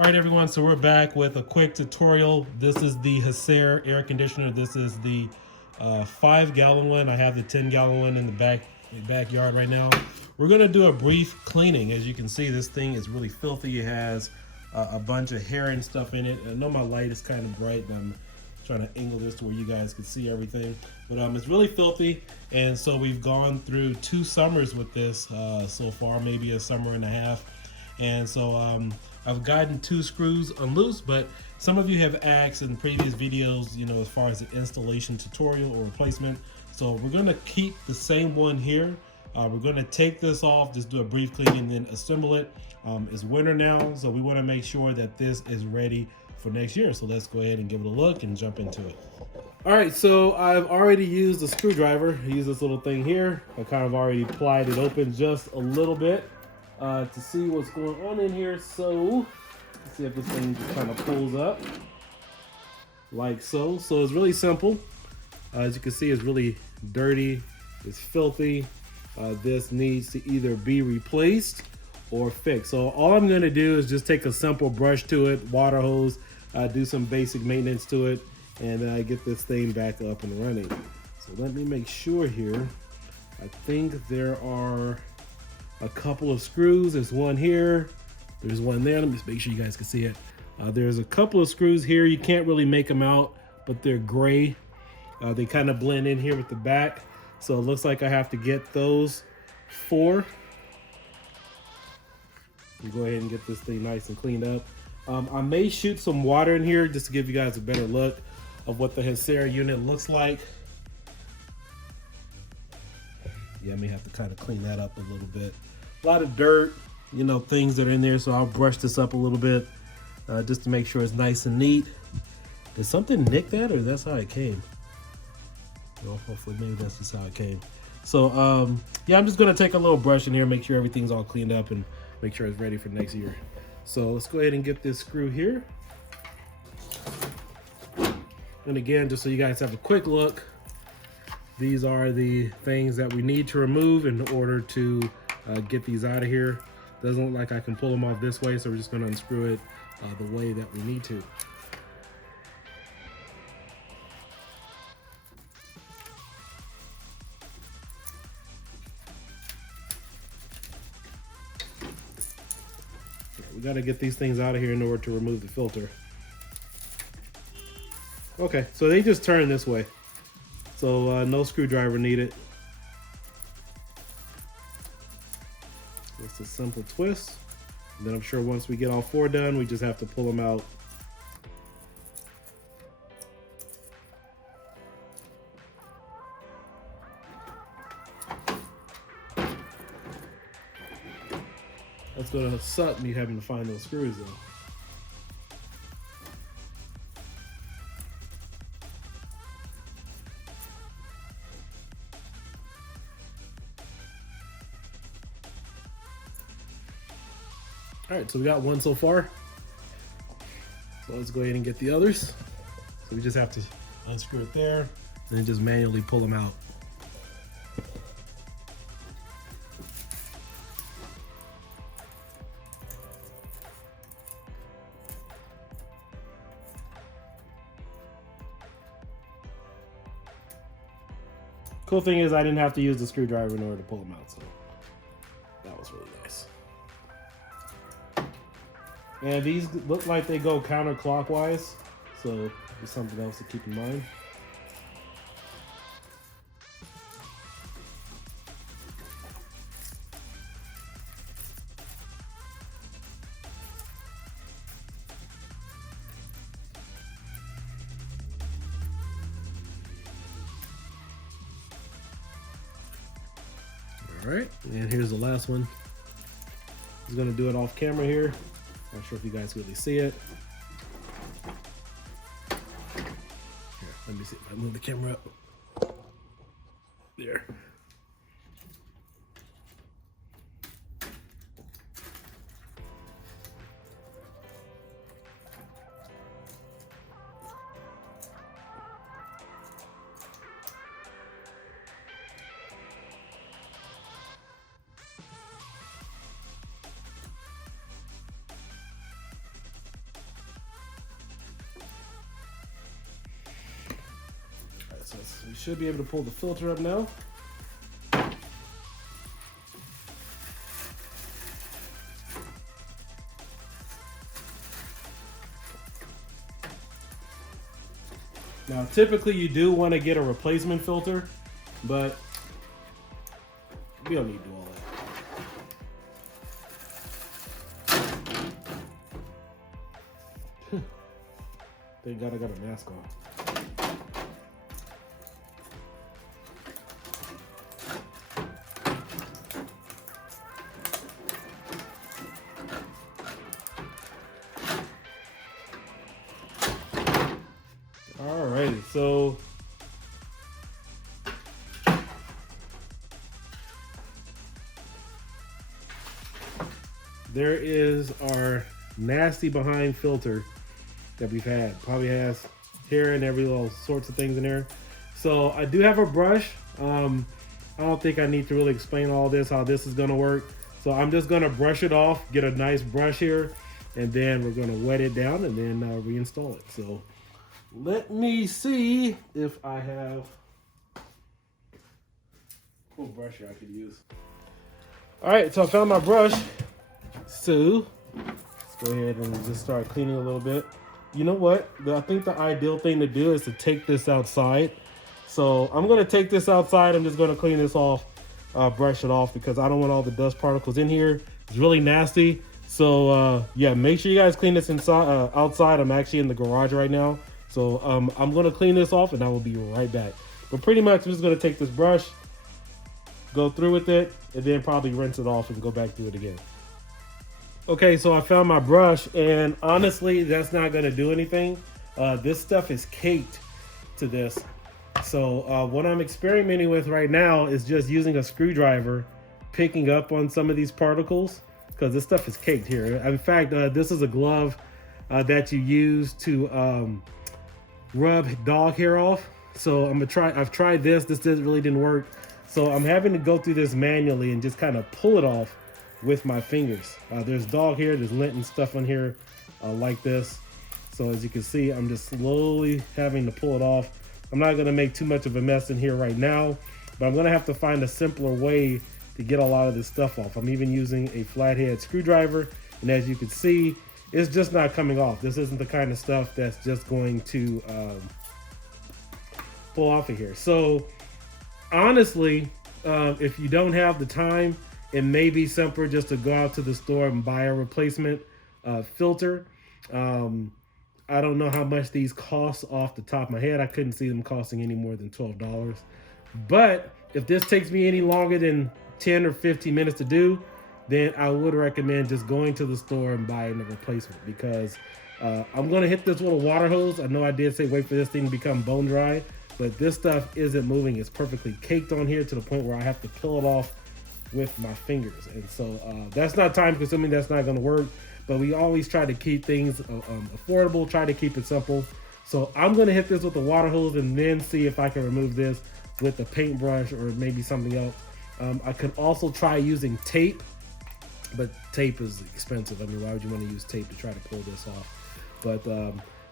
All right, everyone, so we're back with a quick tutorial. This is the Hessaire air conditioner. This is the 5-gallon one. I have the 10-gallon one in the backyard right now. We're gonna do a brief cleaning. As you can see, this thing is really filthy. It has a bunch of hair and stuff in it. I know my light is kind of bright, and I'm trying to angle this to where you guys can see everything. But it's really filthy, and so we've gone through 2 summers with this so far, maybe a summer and a half. And so I've gotten 2 screws unloose, but some of you have asked in previous videos, you know, as far as the installation tutorial or replacement. So we're gonna keep the same one here. We're gonna take this off, just do a brief cleaning, and then assemble it. It's winter now, so we wanna make sure that this is ready for next year. So let's go ahead and give it a look and jump into it. All right, so I've already used a screwdriver. I use this little thing here. I kind of already pried it open just a little bit to see what's going on in here. So let's see if this thing just kind of pulls up like so. So it's really simple. As you can see, it's really dirty. It's filthy. This needs to either be replaced or fixed. So all I'm going to do is just take a simple brush to it, water hose, do some basic maintenance to it, and then I get this thing back up and running. So let me make sure here. I think there are a couple of screws. There's one here, there's one there. Let me just make sure you guys can see it. There's a couple of screws here. You can't really make them out, but they're gray. They kind of blend in here with the back. So it looks like I have to get those 4. Go ahead and get this thing nice and cleaned up. I may shoot some water in here just to give you guys a better look of what the Hessaire unit looks like. Yeah, I may have to kind of clean that up a little bit. A lot of dirt, you know, things that are in there, so I'll brush this up a little bit just to make sure it's nice and neat. Did something nick that, or that's how it came? Well, hopefully maybe that's just how it came. So yeah, I'm just gonna take a little brush in here, make sure everything's all cleaned up, and make sure it's ready for next year. So let's go ahead and get this screw here. And again, just so you guys have a quick look, these are the things that we need to remove in order to get these out of here. Doesn't look like I can pull them off this way, so we're just gonna unscrew it the way that we need to. We got to get these things out of here in order to remove the filter. Okay, so they just turn this way. So no screwdriver needed. Just a simple twist. And then I'm sure once we get all 4 done, we just have to pull them out. That's gonna suck me having to find those screws though. All right, so we got 1 so far. So let's go ahead and get the others. So we just have to unscrew it there, and then just manually pull them out. Cool thing is I didn't have to use the screwdriver in order to pull them out, so that was really nice. And these look like they go counterclockwise, so it's something else to keep in mind. All right, and here's the last one. I'm gonna do it off camera here. Not sure if you guys really see it. Here, let me see if I move the camera up. There. We should be able to pull the filter up now. Now, typically you do want to get a replacement filter, but we don't need to do all that. Thank God I got a mask on. Alrighty, so there is our nasty behind filter that we've had. Probably has hair and every little sorts of things in there. So I do have a brush. I don't think I need to really explain all this, how this is gonna work. So I'm just gonna brush it off, get a nice brush here, and then we're gonna wet it down and then reinstall it. So let me see if I have a cool brush here I could use. All right, so I found my brush. So let's go ahead and just start cleaning a little bit. You know what? I think the ideal thing to do is to take this outside. So I'm gonna take this outside. I'm just gonna clean this off, brush it off, because I don't want all the dust particles in here. It's really nasty. So yeah, make sure you guys clean this inside, outside. I'm actually in the garage right now. So I'm gonna clean this off and I will be right back. But pretty much I'm just gonna take this brush, go through with it, and then probably rinse it off and go back through it again. Okay, so I found my brush, and honestly, that's not gonna do anything. This stuff is caked to this. So what I'm experimenting with right now is just using a screwdriver, picking up on some of these particles, because this stuff is caked here. In fact, this is a glove that you use to rub dog hair off. So I've tried this really didn't work. So I'm having to go through this manually and just kind of pull it off with my fingers. There's dog hair, there's lint and stuff on here like this. So as you can see, I'm just slowly having to pull it off. I'm not gonna make too much of a mess in here right now, but I'm gonna have to find a simpler way to get a lot of this stuff off. I'm even using a flathead screwdriver, and as you can see, it's just not coming off. This isn't the kind of stuff that's just going to pull off of here. So honestly, if you don't have the time, it may be simpler just to go out to the store and buy a replacement filter. I don't know how much these cost off the top of my head. I couldn't see them costing any more than $12. But if this takes me any longer than 10 or 15 minutes to do, then I would recommend just going to the store and buying a replacement, because I'm gonna hit this little water hose. I know I did say wait for this thing to become bone dry, but this stuff isn't moving. It's perfectly caked on here to the point where I have to peel it off with my fingers. And so that's not time consuming, that's not gonna work, but we always try to keep things affordable, try to keep it simple. So I'm gonna hit this with the water hose and then see if I can remove this with a paintbrush or maybe something else. I could also try using tape, but tape is expensive. I mean, why would you want to use tape to try to pull this off? But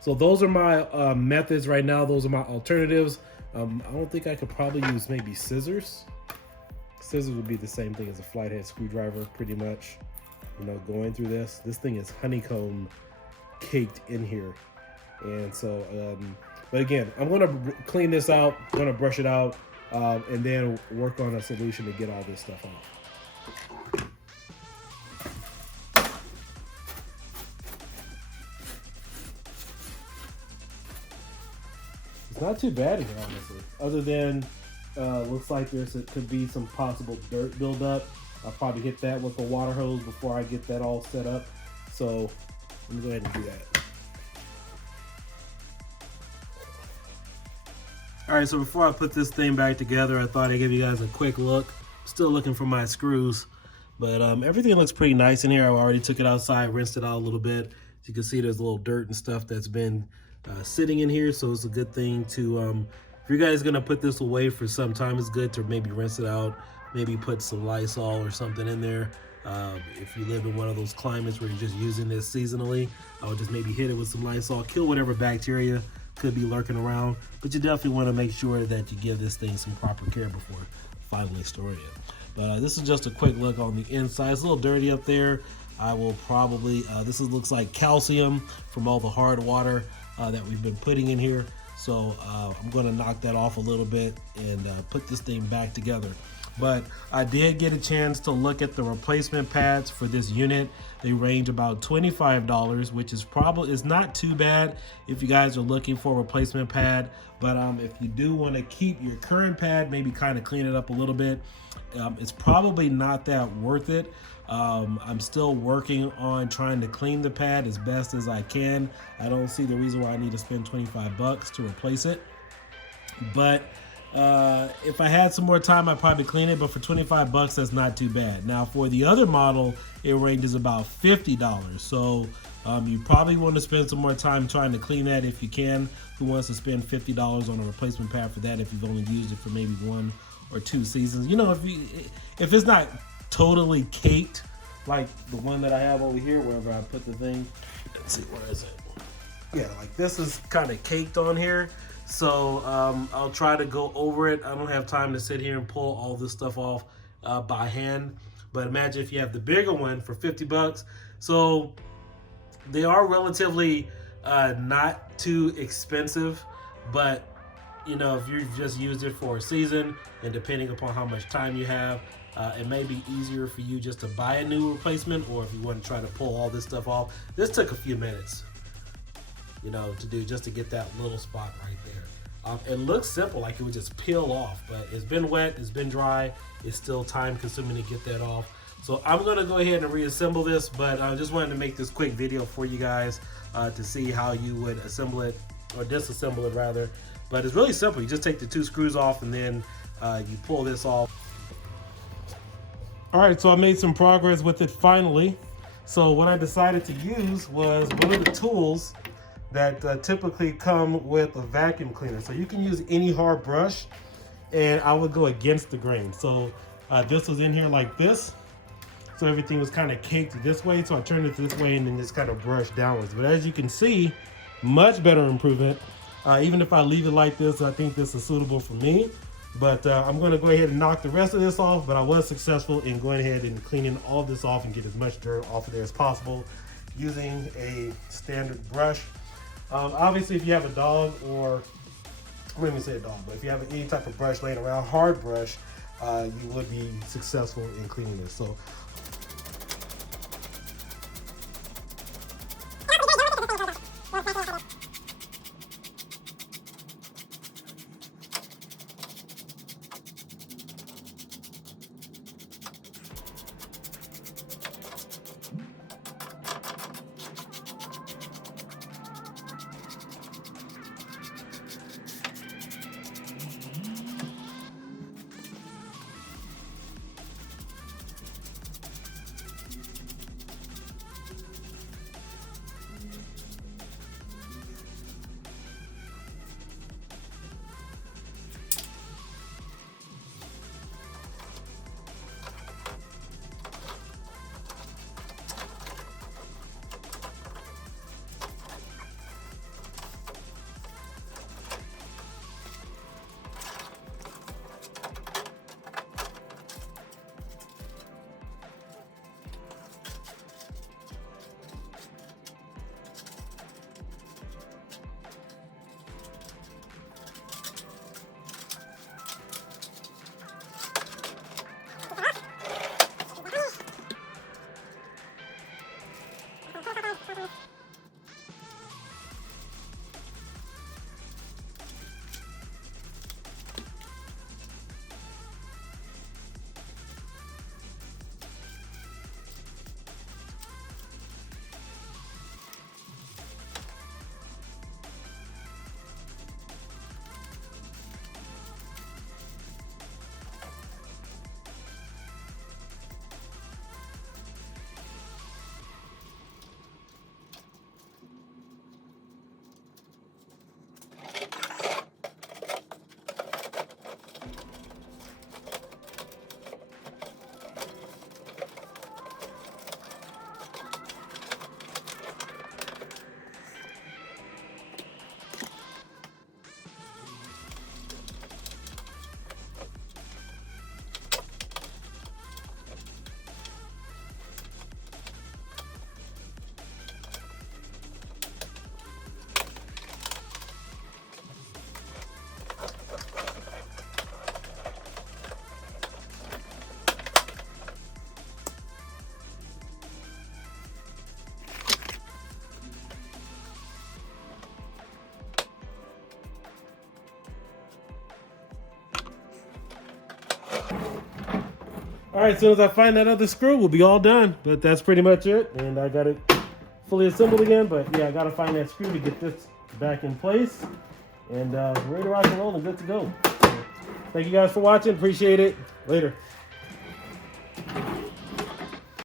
so those are my methods right now. Those are my alternatives. I don't think I could probably use maybe scissors. Scissors would be the same thing as a flathead screwdriver, pretty much. You know, going through this thing is honeycomb caked in here. And so, but again, I'm gonna clean this out, I'm gonna brush it out, and then work on a solution to get all this stuff off. It's not too bad here, honestly. Other than, looks like could be some possible dirt buildup. I'll probably hit that with a water hose before I get that all set up. So let me go ahead and do that. All right, so before I put this thing back together, I thought I'd give you guys a quick look. Still looking for my screws, but everything looks pretty nice in here. I already took it outside, rinsed it out a little bit. As you can see, there's a little dirt and stuff that's been sitting in here, so it's a good thing to, if you guys gonna put this away for some time, it's good to maybe rinse it out, maybe put some Lysol or something in there. If you live in one of those climates where you're just using this seasonally, I would just maybe hit it with some Lysol, kill whatever bacteria could be lurking around, but you definitely want to make sure that you give this thing some proper care before finally storing it. But this is just a quick look on the inside. It's a little dirty up there. I will probably, looks like calcium from all the hard water that we've been putting in here. So I'm gonna knock that off a little bit and put this thing back together. But I did get a chance to look at the replacement pads for this unit. They range about $25, which is not too bad if you guys are looking for a replacement pad. But if you do want to keep your current pad, maybe kind of clean it up a little bit, it's probably not that worth it. I'm still working on trying to clean the pad as best as I can. I don't see the reason why I need to spend 25 bucks to replace it. But if I had some more time, I'd probably clean it, but for 25 bucks, that's not too bad. Now for the other model, it ranges about $50. So you probably want to spend some more time trying to clean that if you can. Who wants to spend $50 on a replacement pad for that if you've only used it for maybe 1 or 2 seasons? You know, if it's not totally caked like the one that I have over here, wherever I put the thing. Let's see, where is it? Yeah, like this is kind of caked on here. So I'll try to go over it. I don't have time to sit here and pull all this stuff off by hand. But imagine if you have the bigger one for 50 bucks. So they are relatively not too expensive, but you know, if you've just used it for a season and depending upon how much time you have, it may be easier for you just to buy a new replacement, or if you want to try to pull all this stuff off. This took a few minutes, you know, to do, just to get that little spot right there. It looks simple, like it would just peel off, but it's been wet, it's been dry, it's still time consuming to get that off. So I'm gonna go ahead and reassemble this, but I just wanted to make this quick video for you guys to see how you would assemble it, or disassemble it rather. But it's really simple. You just take the 2 screws off and then you pull this off. All right, so I made some progress with it finally. So what I decided to use was one of the tools that typically come with a vacuum cleaner. So you can use any hard brush, and I would go against the grain. So this was in here like this. So everything was kind of caked this way. So I turned it this way and then just kind of brushed downwards. But as you can see, much better improvement. Even if I leave it like this, I think this is suitable for me. But I'm gonna go ahead and knock the rest of this off, but I was successful in going ahead and cleaning all this off and get as much dirt off of there as possible using a standard brush. Obviously, if you have a dog, or let me say a dog, but if you have any type of brush laying around, hard brush, you would be successful in cleaning this. So All right, as soon as I find that other screw, we'll be all done. But that's pretty much it. And I got it fully assembled again. But yeah, I got to find that screw to get this back in place. And we're ready to rock and roll and good to go. So, thank you guys for watching. Appreciate it. Later.